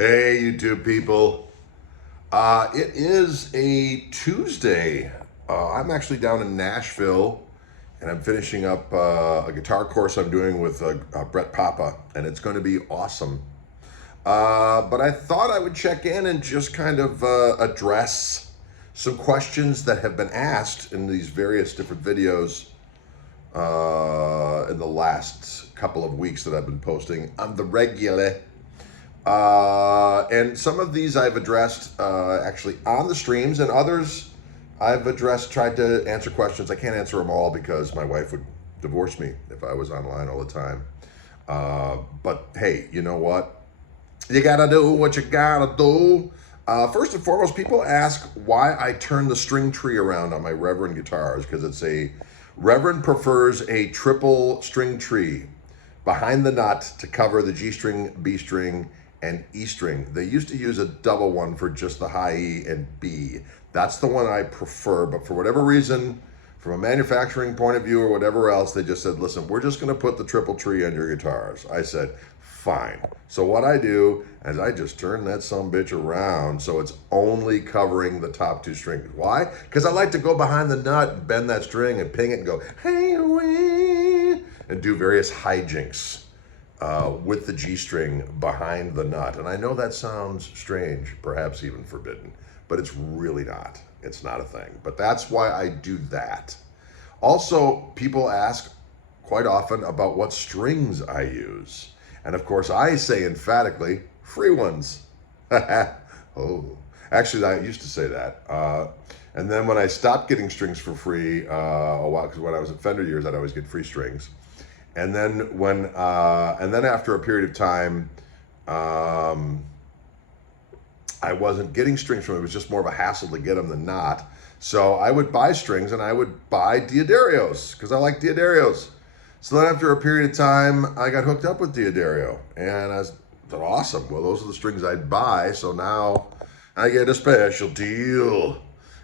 Hey, YouTube people. It is a Tuesday. I'm actually down in Nashville and I'm finishing up a guitar course I'm doing with Brett Papa, and it's going to be awesome. But I thought I would check in and just kind of address some questions that have been asked in these various different videos in the last couple of weeks that I've been posting on the regular. And some of these I've addressed actually on the streams, and others I've tried to answer questions. I can't answer them all because my wife would divorce me if I was online all the time. But hey, you know what? You gotta do what you gotta do. First and foremost, people ask why I turn the string tree around on my Reverend guitars, because it's a Reverend prefers a triple string tree behind the nut to cover the G string, B string, and E string. They used to use a double one for just the high E and B. That's the one I prefer, but for whatever reason, from a manufacturing point of view or whatever else, they just said, listen, we're just gonna put the triple tree on your guitars. I said, fine. So what I do is I just turn that sumbitch around so it's only covering the top two strings. Why? Because I like to go behind the nut and bend that string and ping it and go, hey, wee, and do various hijinks with the G string behind the nut. And I know that sounds strange, perhaps even forbidden, but it's really not. It's not a thing. But that's why I do that. Also, people ask quite often about what strings I use. And of course, I say emphatically, free ones. Oh, actually, I used to say that. And then when I stopped getting strings for free a while, because when I was at Fender years, I'd always get free strings. And then after a period of time, I wasn't getting strings from it. It was just more of a hassle to get them than not. So I would buy strings, and I would buy Diodarios because I like Diodarios. So then after a period of time, I got hooked up with Diodario, and I thought, awesome. Well, those are the strings I'd buy, so now I get a special deal.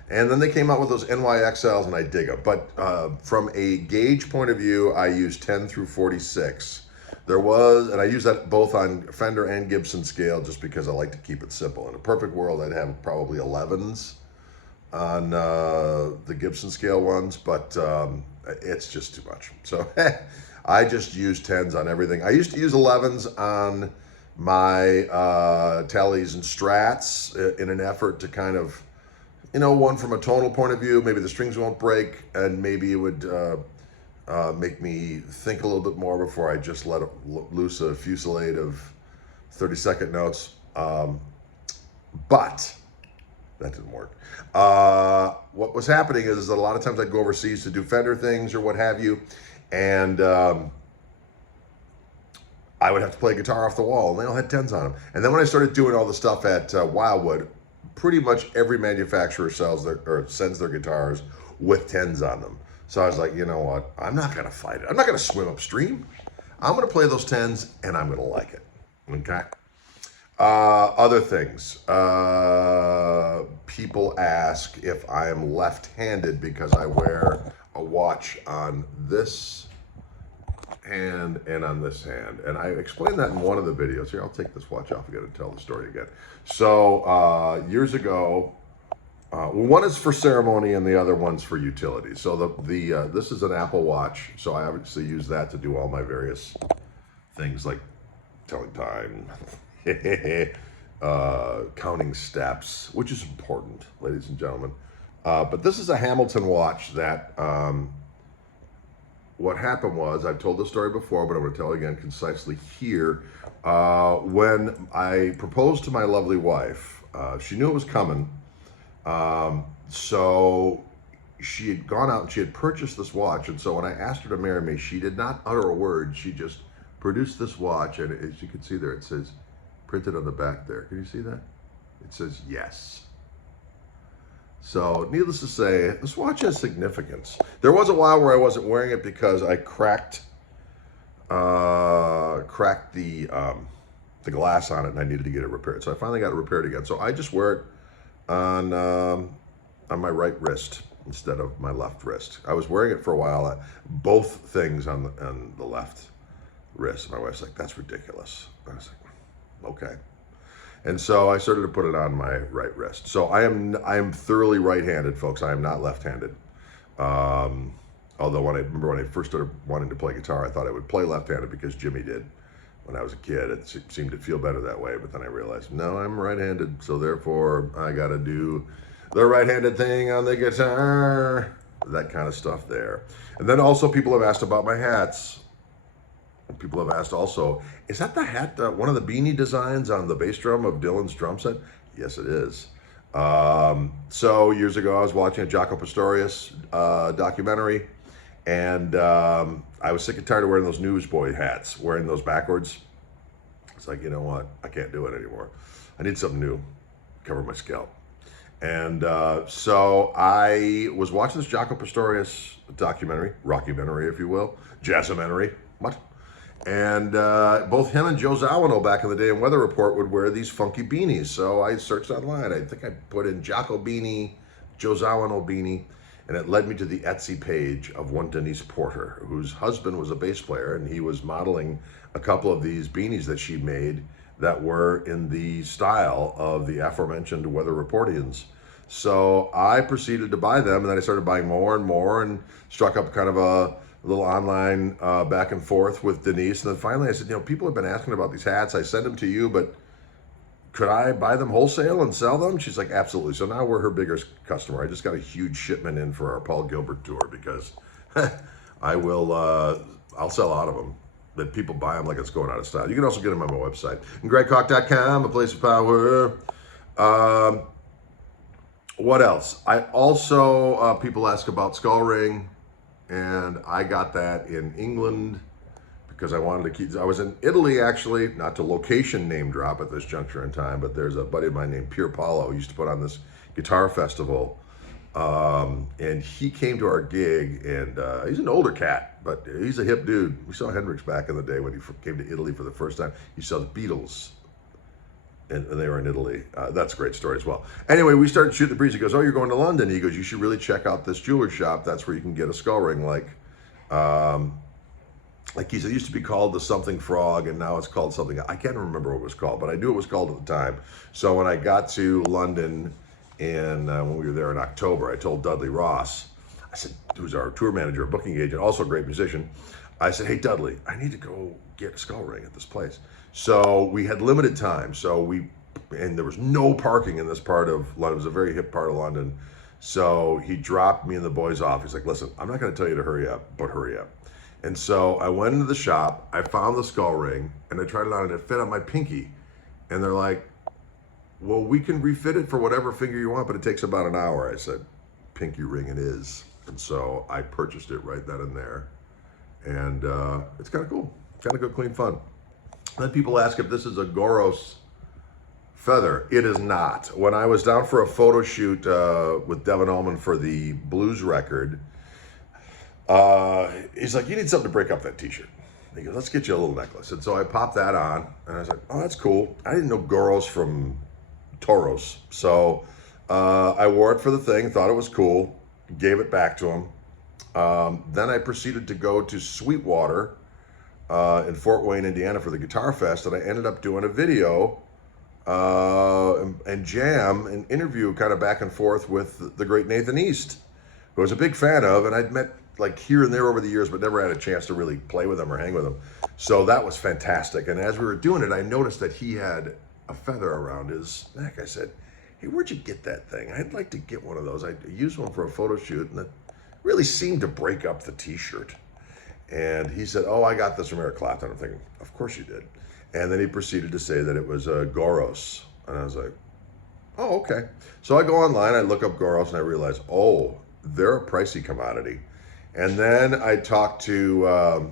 And then they came out with those NYXLs, and I dig them. But from a gauge point of view, I use 10 through 46. There was, and I use that both on Fender and Gibson scale just because I like to keep it simple. In a perfect world, I'd have probably 11s on the Gibson scale ones, but it's just too much. So I just use 10s on everything. I used to use 11s on my Tellys and Strats in an effort to kind of, you know, one from a tonal point of view, maybe the strings won't break, and maybe it would make me think a little bit more before I just let loose a fusillade of 30-second notes. But that didn't work. What was happening is that a lot of times I'd go overseas to do Fender things or what have you, and I would have to play a guitar off the wall, and they all had 10s on them. And then when I started doing all the stuff at Wildwood, pretty much every manufacturer sends their guitars with 10s on them. So I was like, you know what? I'm not gonna fight it. I'm not gonna swim upstream. I'm gonna play those 10s, and I'm gonna like it. Okay. Other things. People ask if I am left-handed because I wear a watch on this hand and on this hand. And I explained that in one of the videos. Here, I'll take this watch off again and tell the story again. So years ago, one is for ceremony and the other one's for utility. So this is an Apple Watch. So I obviously use that to do all my various things like telling time, counting steps, which is important, ladies and gentlemen. But this is a Hamilton watch that, what happened was, I've told this story before, but I'm going to tell it again concisely here. When I proposed to my lovely wife, she knew it was coming. So she had gone out and she had purchased this watch. And so when I asked her to marry me, she did not utter a word. She just produced this watch, and as you can see there, it says, printed on the back there. Can you see that? It says yes. So needless to say, this watch has significance. There was a while where I wasn't wearing it because I cracked the glass on it, and I needed to get it repaired. So I finally got it repaired again. So I just wear it on my right wrist instead of my left wrist. I was wearing it for a while, both things on the left wrist. My wife's like, that's ridiculous. I was like, okay. And so I started to put it on my right wrist. So I am thoroughly right-handed, folks. I am not left-handed. Although when I first started wanting to play guitar, I thought I would play left-handed because Jimmy did when I was a kid. It seemed to feel better that way, but then I realized, no, I'm right-handed, so therefore I got to do the right-handed thing on the guitar, that kind of stuff there. And then also people have asked about my hats. People have asked also, is that the hat, one of the Beanie designs on the bass drum of Dylan's drum set? Yes, it is. So years ago, I was watching a Jaco Pastorius documentary, and I was sick and tired of wearing those newsboy hats, wearing those backwards. It's like, you know what? I can't do it anymore. I need something new, cover my scalp. And so I was watching this Jaco Pastorius documentary, rockumentary, if you will, jazzumentary, what? And both him and Joe Zawinul back in the day in Weather Report would wear these funky beanies. So I searched online. I think I put in Jaco beanie, Joe Zawinul beanie, and it led me to the Etsy page of one Denise Porter, whose husband was a bass player, and he was modeling a couple of these beanies that she'd made that were in the style of the aforementioned Weather Reportians. So I proceeded to buy them, and then I started buying more and more, and struck up kind of a little online back and forth with Denise. And then finally I said, you know, people have been asking about these hats. I sent them to you, but could I buy them wholesale and sell them? She's like, absolutely. So now we're her biggest customer. I just got a huge shipment in for our Paul Gilbert tour because I'll sell out of them. But people buy them like it's going out of style. You can also get them on my website. And GregKoch.com, a place of power. What else? I also, people ask about Skull Ring. And I got that in England because I wanted to keep, I was in Italy actually, not to location name drop at this juncture in time, but there's a buddy of mine named Pier Paolo who used to put on this guitar festival. And he came to our gig, and he's an older cat, but he's a hip dude. We saw Hendrix back in the day when he came to Italy for the first time. He saw the Beatles. And they were in Italy. That's a great story as well. Anyway, we started shooting the breeze. He goes, oh, you're going to London? He goes, you should really check out this jeweler shop. That's where you can get a skull ring like he said, it used to be called the something frog, and now it's called something. I can't remember what it was called, but I knew it was called at the time. So when I got to London, and when we were there in October, I told Dudley Ross, I said, who's our tour manager, a booking agent, also a great musician. I said, hey, Dudley, I need to go get a skull ring at this place. So we had limited time. And there was no parking in this part of London. It was a very hip part of London. So he dropped me and the boys off. He's like, listen, I'm not going to tell you to hurry up, but hurry up. And so I went into the shop, I found the skull ring, and I tried it on, and it fit on my pinky. And they're like, well, we can refit it for whatever finger you want, but it takes about an hour. I said, pinky ring it is. And so I purchased it right then and there. And it's kind of cool. Kind of good, clean fun. Then people ask if this is a Goros feather. It is not. When I was down for a photo shoot with Devin Allman for the blues record, he's like, you need something to break up that t-shirt. He goes, let's get you a little necklace. And so I popped that on, and I was like, oh, that's cool. I didn't know Goros from Toros. So I wore it for the thing, thought it was cool, gave it back to him. Then I proceeded to go to Sweetwater in Fort Wayne, Indiana for the Guitar Fest, and I ended up doing a video and jam and interview kind of back and forth with the great Nathan East, who I was a big fan of, and I'd met like here and there over the years, but never had a chance to really play with him or hang with him. So that was fantastic. And as we were doing it, I noticed that he had a feather around his neck. I said, hey, where'd you get that thing? I'd like to get one of those. I used one for a photo shoot, and it really seemed to break up the t-shirt. And he said, oh, I got this from Eric Clapton. I'm thinking, of course you did. And then he proceeded to say that it was Goros. And I was like, oh, okay. So I go online, I look up Goros, and I realize, oh, they're a pricey commodity. And then I talked to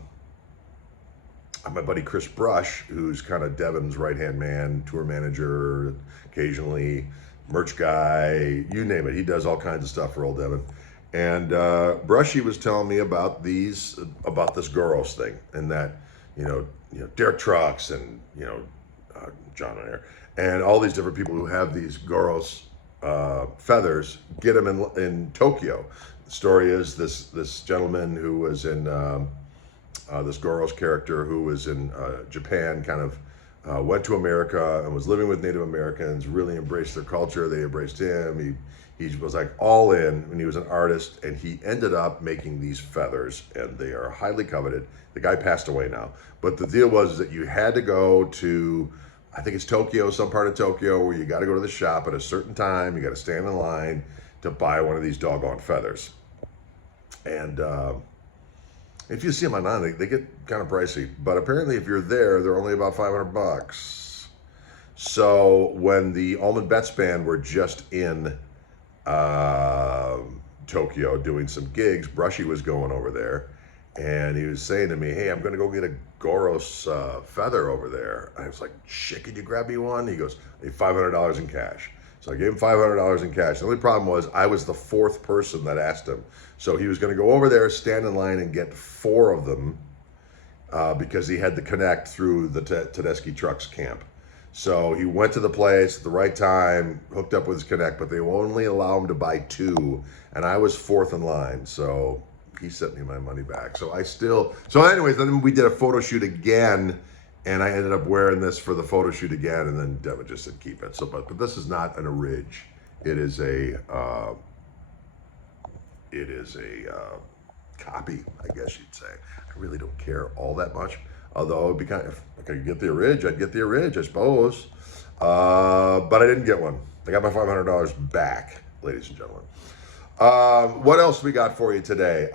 my buddy Chris Brush, who's kind of Devin's right-hand man, tour manager, occasionally merch guy, you name it. He does all kinds of stuff for old Devin. And Brushy was telling me about this Goros thing, and that, you know, Derek Trucks and, John on Air, and all these different people who have these Goros feathers get them in Tokyo. The story is this gentleman who was in this Goros character who was in Japan, kind of went to America and was living with Native Americans, really embraced their culture. They embraced him. He was like all in, and he was an artist, and he ended up making these feathers, and they are highly coveted. The guy passed away now, but the deal was that you had to go to, I think it's Tokyo, some part of Tokyo, where you got to go to the shop at a certain time. You got to stand in line to buy one of these doggone feathers. And if you see them online, they get kind of pricey. But apparently, if you're there, they're only about $500. So when the Allman Betts band were just in Tokyo doing some gigs, Brushy was going over there, and he was saying to me, "Hey, I'm going to go get a Goros feather over there." I was like, "Shit, could you grab me one?" He goes, "I need $500 in cash." So I gave him $500 in cash. The only problem was I was the fourth person that asked him. So he was going to go over there, stand in line, and get 4 of them because he had to connect through the Tedeschi Trucks camp. So he went to the place at the right time, hooked up with his connect, but they only allow him to buy 2, and I was 4th in line. So he sent me my money back. So anyways, then we did a photo shoot again, and I ended up wearing this for the photo shoot again, and then Devin just said keep it. So, but this is not an orig. It is a copy, I guess you'd say. I really don't care all that much. Although it'd be kind of, if I could get the orig, I'd get the orig, I suppose. But I didn't get one. I got my $500 back, ladies and gentlemen. What else we got for you today?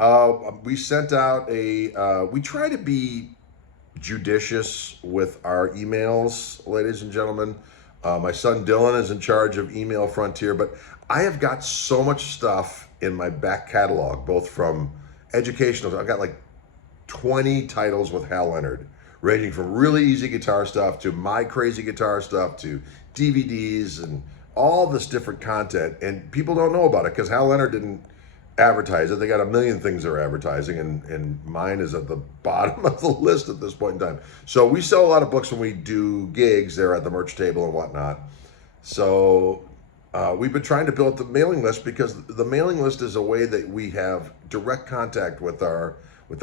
We sent out we try to be judicious with our emails, ladies and gentlemen. My son Dylan is in charge of Email Frontier, but I have got so much stuff in my back catalog, both from educational, I've got like 20 titles with Hal Leonard, ranging from really easy guitar stuff to my crazy guitar stuff to DVDs and all this different content, and people don't know about it because Hal Leonard didn't advertise it. They got a million things they're advertising, and mine is at the bottom of the list at this point in time. So we sell a lot of books when we do gigs there at the merch table and whatnot. So we've been trying to build the mailing list because the mailing list is a way that we have direct contact with our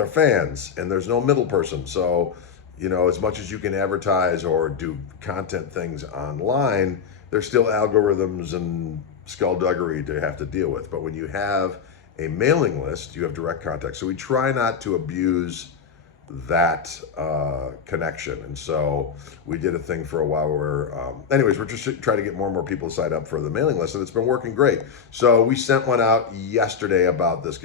fans, and there's no middle person. So, you know, as much as you can advertise or do content things online, there's still algorithms and skullduggery to have to deal with. But when you have a mailing list, you have direct contact. So we try not to abuse that connection. And so we did a thing for a while where, anyways, we're just trying to get more and more people to sign up for the mailing list, and it's been working great. So we sent one out yesterday about this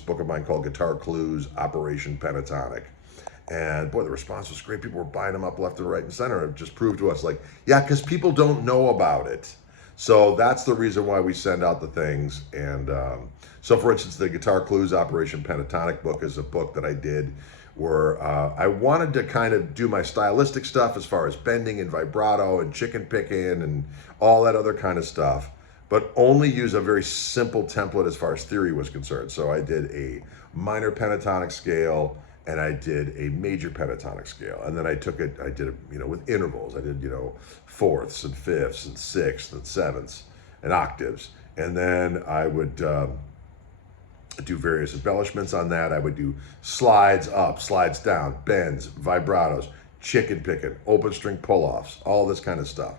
book of mine called Guitar Clues, Operation Pentatonic. And boy, the response was great. People were buying them up left and right and center. It just proved to us, like, yeah, because people don't know about it. So that's the reason why we send out the things. And so, for instance, the Guitar Clues Operation Pentatonic book is a book that I did where I wanted to kind of do my stylistic stuff as far as bending and vibrato and chicken picking and all that other kind of stuff, but only use a very simple template as far as theory was concerned. So I did a minor pentatonic scale, and I did a major pentatonic scale. And then I did it, you know, with intervals. I did, you know, fourths and fifths and sixths and sevenths and octaves. And then I would do various embellishments on that. I would do slides up, slides down, bends, vibratos, chicken picking, open string pull-offs, all this kind of stuff.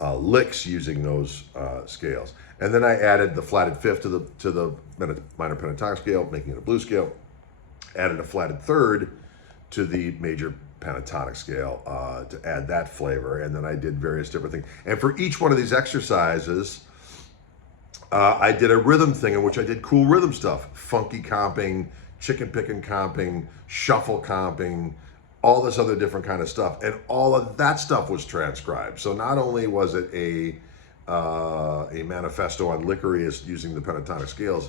Licks using those scales. And then I added the flatted fifth to the minor pentatonic scale, making it a blues scale. Added a flatted third to the major pentatonic scale to add that flavor. And then I did various different things. And for each one of these exercises, I did a rhythm thing in which I did cool rhythm stuff, funky comping, chicken picking comping, shuffle comping, all this other different kind of stuff. And all of that stuff was transcribed. So not only was it a manifesto on licorice using the pentatonic scales,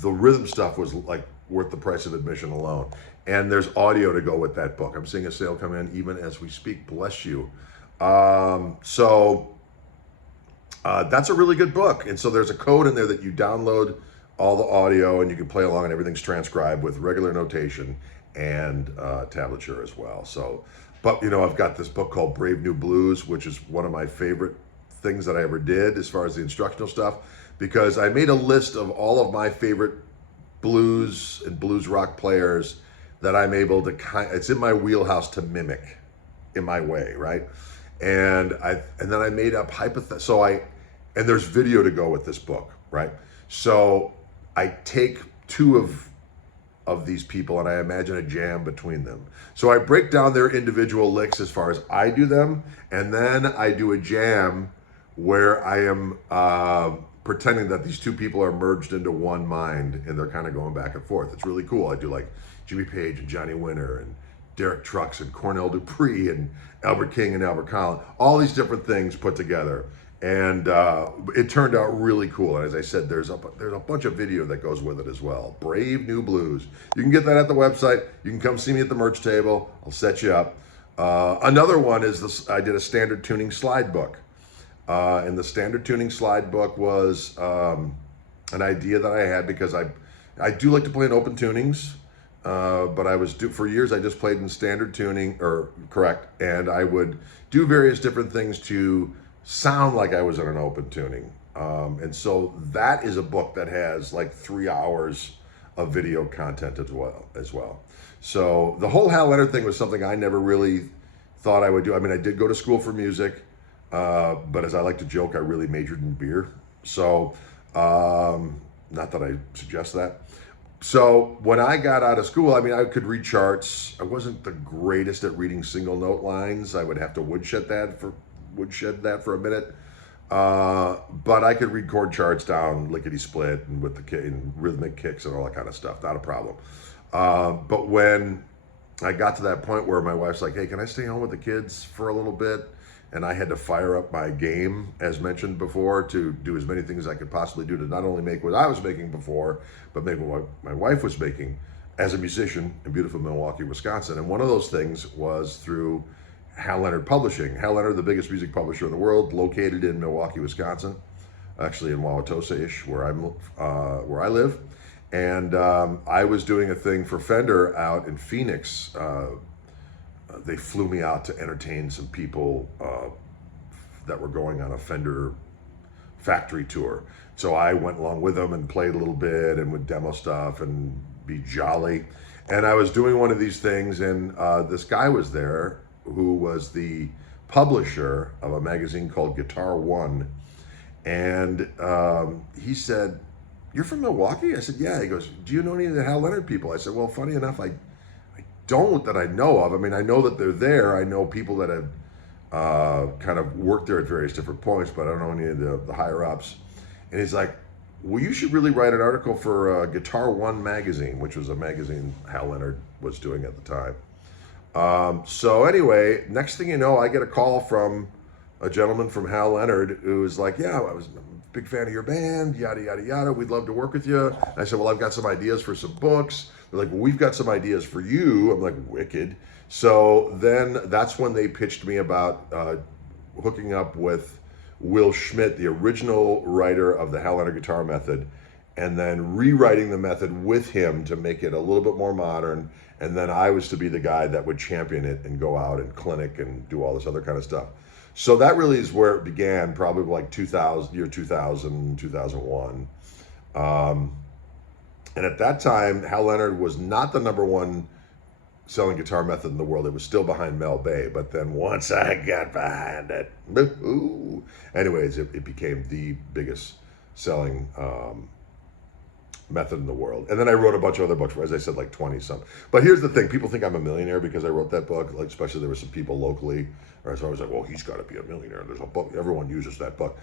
the rhythm stuff was like worth the price of admission alone. And there's audio to go with that book. I'm seeing a sale come in even as we speak. Bless you. That's a really good book. And so there's a code in there that you download all the audio, and you can play along, and everything's transcribed with regular notation and tablature as well. So, but you know, I've got this book called Brave New Blues, which is one of my favorite things that I ever did as far as the instructional stuff, because I made a list of all of my favorite blues and blues rock players that I'm able to it's in my wheelhouse to mimic in my way, right? And then I made up and there's video to go with this book, right? So I take two of these people and I imagine a jam between them. So I break down their individual licks as far as I do them, and then I do a jam where I am pretending that these two people are merged into one mind and they're kind of going back and forth. It's really cool. I do like Jimmy Page and Johnny Winter and Derek Trucks and Cornell Dupree and Albert King and Albert Collins, all these different things put together. And it turned out really cool. And as I said, there's a bunch of video that goes with it as well. Brave New Blues. You can get that at the website. You can come see me at the merch table. I'll set you up. Another one is this. I did a standard tuning slide book. And the standard tuning slide book was an idea that I had because I do like to play in open tunings. But for years I just played in standard tuning, or correct, and I would do various different things to sound like I was in an open tuning. And so that is a book that has like 3 hours of video content as well. So the whole Hal Leonard thing was something I never really thought I would do. I mean, I did go to school for music, but as I like to joke, I really majored in beer. So, not that I suggest that. So when I got out of school, I mean, I could read charts. I wasn't the greatest at reading single note lines. I would have to woodshed that for a minute. But I could read chord charts down lickety split and with and rhythmic kicks and all that kind of stuff. Not a problem. But when I got to that point where my wife's like, hey, can I stay home with the kids for a little bit? And I had to fire up my game, as mentioned before, to do as many things as I could possibly do to not only make what I was making before, but make what my wife was making as a musician in beautiful Milwaukee, Wisconsin. And one of those things was through Hal Leonard Publishing. Hal Leonard, the biggest music publisher in the world, located in Milwaukee, Wisconsin, actually in Wauwatosa-ish, where I live. And I was doing a thing for Fender out in Phoenix. They flew me out to entertain some people that were going on a Fender factory tour. So I went along with them and played a little bit and would demo stuff and be jolly. And I was doing one of these things, and this guy was there who was the publisher of a magazine called Guitar One. And he said, "You're from Milwaukee?" I said, "Yeah." He goes, "Do you know any of the Hal Leonard people?" I said, "Well, funny enough, I don't that I know of. I mean, I know that they're there. I know people that have kind of worked there at various different points, but I don't know any of the higher ups." And he's like, "Well, you should really write an article for Guitar One magazine," which was a magazine Hal Leonard was doing at the time. So anyway, next thing you know, I get a call from a gentleman from Hal Leonard who was like, "Yeah, I'm a big fan of your band, yada, yada, yada. We'd love to work with you." And I said, "Well, I've got some ideas for some books." They're like, "Well, we've got some ideas for you." I'm like, wicked. So then that's when they pitched me about hooking up with Will Schmidt, the original writer of the Hal Leonard guitar method, and then rewriting the method with him to make it a little bit more modern. And then I was to be the guy that would champion it and go out and clinic and do all this other kind of stuff. So that really is where it began, probably like 2000, 2001. And at that time, Hal Leonard was not the #1 selling guitar method in the world. It was still behind Mel Bay. But then once I got behind it, anyways, it became the biggest selling method in the world. And then I wrote a bunch of other books, as I said, like 20 some. But here's the thing. People think I'm a millionaire because I wrote that book, like especially there were some people locally. Right? So I was like, well, he's got to be a millionaire. There's a book. Everyone uses that book.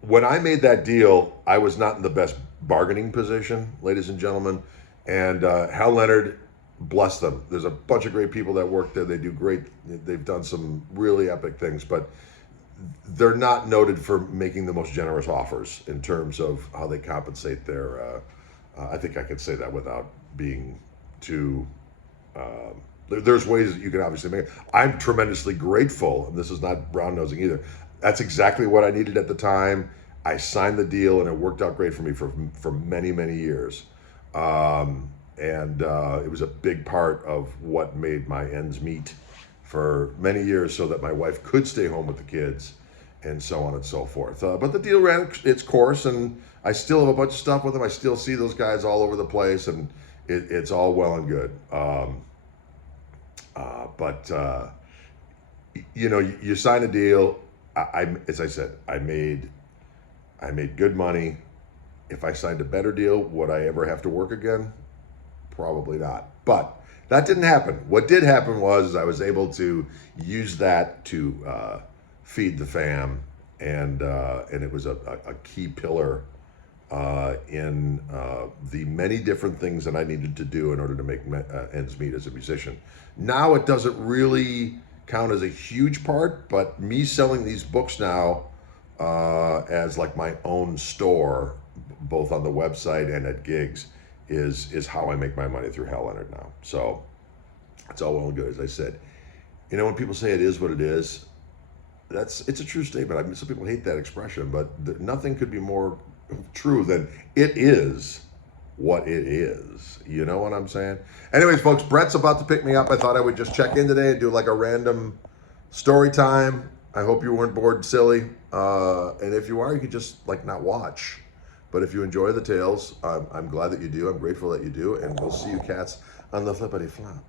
When I made that deal, I was not in the best bargaining position, ladies and gentlemen. And Hal Leonard, bless them. There's a bunch of great people that work there. They do great. They've done some really epic things, but they're not noted for making the most generous offers in terms of how they compensate their. I think I could say that without being too. There's ways that you can obviously make it. I'm tremendously grateful, and this is not brown nosing either. That's exactly what I needed at the time. I signed the deal, and it worked out great for me for many, many years. And it was a big part of what made my ends meet for many years, so that my wife could stay home with the kids, and so on and so forth. But the deal ran its course, and I still have a bunch of stuff with them. I still see those guys all over the place, and it's all well and good. But you know, you sign a deal. As I said, I made good money. If I signed a better deal, would I ever have to work again? Probably not. But that didn't happen. What did happen was I was able to use that to feed the fam, and it was a key pillar in the many different things that I needed to do in order to make ends meet as a musician. Now it doesn't really count as a huge part, but me selling these books now as like my own store, both on the website and at gigs, is how I make my money through Hal Leonard now. So it's all well and good. As I said, you know, when people say it is what it is, it's a true statement. I mean, some people hate that expression, but nothing could be more true than it is what it is. You know what I'm saying? Anyways, folks, Brett's about to pick me up. I thought I would just check in today and do like a random story time. I hope you weren't bored silly. And if you are, you could just like not watch. But if you enjoy the tales, I'm glad that you do. I'm grateful that you do. And we'll see you cats on the flippity flop.